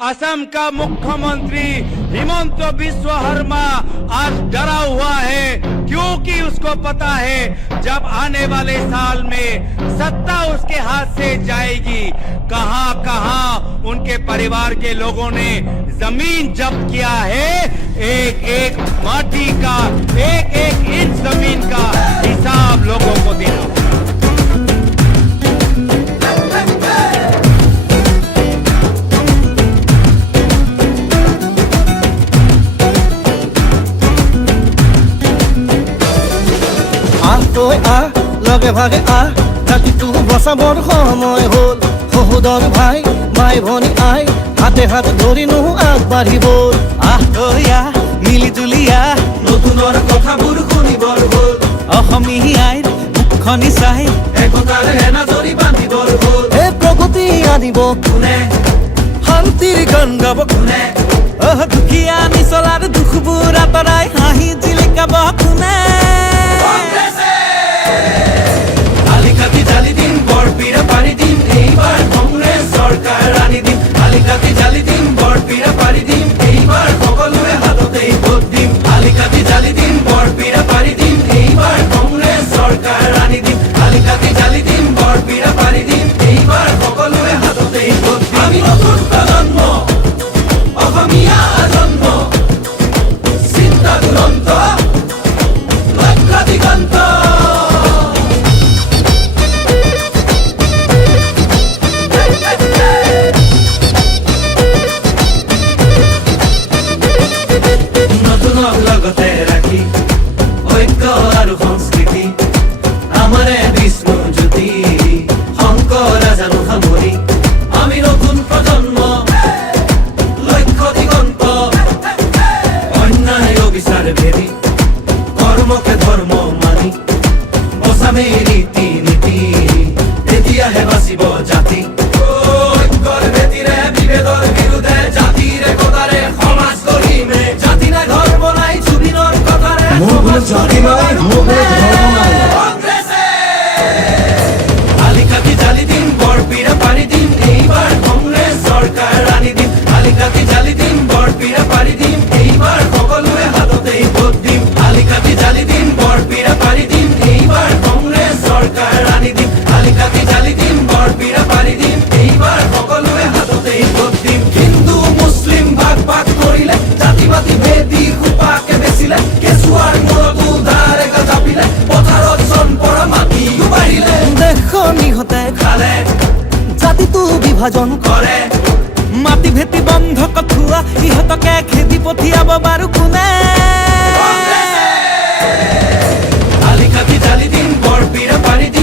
असम का मुख्यमंत्री हिमंत बिस्व शर्मा आज डरा हुआ है, क्योंकि उसको पता है जब आने वाले साल में सत्ता उसके हाथ से जाएगी, कहां कहां उनके परिवार के लोगों ने जमीन जब्त किया है। एक एक माटी का, एक एक इंच जमीन का हिसाब लोगों को देना होगा। লগে ভাগে ৰাতিটো বচাবৰ সময় হ'ল। সহোদৰ ভাই মাই ভনী আই হাতে হাত ধৰি নো আগবাঢ়িব। মিলি জুলি নতুনৰ কথাবোৰ শুনিবৰ হ'ল। অসমীয়াইৰ মুখনি চাই একতাৰ এনাজৰি বান্ধিবৰ হ'ল। এই প্ৰগতি আনিব কোনে, শান্তিৰ গান গাব কোনে, দুখীয়া নিচলাৰ দুখবোৰ আঁতৰাই হাঁহি জিলিকাব কোনে। আলিকাতি জালি দিম বৰপীৰা পাৰি দিম, এইবাৰ কংগ্ৰেছ চৰকাৰ আনি দিম। আলিকাতি জালি দিম বৰপীৰা পাৰি দিম, এইবাৰ সকলোৱে হাততেই ভোট দিম। আলিকাতি জালি দিম বৰপীৰা পাৰি দিম, এইবাৰ কংগ্ৰেছ চৰকাৰ আনি দিম। আলিকাতি জালি দিম বৰপীৰা পাৰি দিম, এইবাৰ সকলোৱে হাততেই ভোট দিম। আমি নতুন প্ৰজন্ম, অসমীয়া জন্ম, চিন্তা দুৰন্ত, লক্ষ্য দিগন্ত। লগতে ৰাখি ঐক্য আৰু সংস্কৃতি আমাৰে বিষ্ণু জ্যোতি শংকৰ জানো সামৰি। আমি নতুন প্ৰজন্ম, লক্ষ্য দিগন্ত, অন্যায় অবিচাৰ ভেদি কৰ্মকে ধৰ্ম মানি বচামে ৰীতি নীতি, তেতিয়াহে বাচিব জাতি। ঐক্যৰ ভেটিৰে বিভেদৰ বিৰুদ্ধে জাতিৰ একতাৰে সমাজ গঢ়িমে। জাতি নাই ধৰ্ম নাই জুবিনৰ কথাৰে জাতি নাই ধৰ্ম নাই। আলিকাতি জালি দিম বৰপীৰা পাৰি দিম, এইবাৰ কংগ্ৰেছ চৰকাৰ আনি দিম। আলিকাতি জালি দিম বৰপীৰা পাৰি দিম, এইবাৰ সকলোৱে হাততেই ভোট দিম। আলিকাতি জালি দিম বৰপীৰা পাৰি দিম, এইবাৰ কংগ্ৰেছ চৰকাৰ আনি দিম। আলিকাতি জালি দিম বৰপীৰা পাৰি দিম, এইবাৰ সকলোৱে হাততেই ভোট দিম। হিন্দু মুছলিম ভাগ ভাগ কৰিলে, জাতি পাতি ভেদি সোপাকে বেচিলে, কেঁচুৱাৰ মূৰতো ধাৰেকা জাপিলে, পথাৰত চনপৰা মাটিও বাঢ়িলে। দেশৰ নিহতে খালে, জাতিটো বিভাজন কৰে, মাটি ভেটি বন্ধ কঠুৱা ইহঁতকে খেদি পঠিয়াব বাৰু কোনে। আলিকাতি জালি দিম বৰপীৰা পাৰি দিম,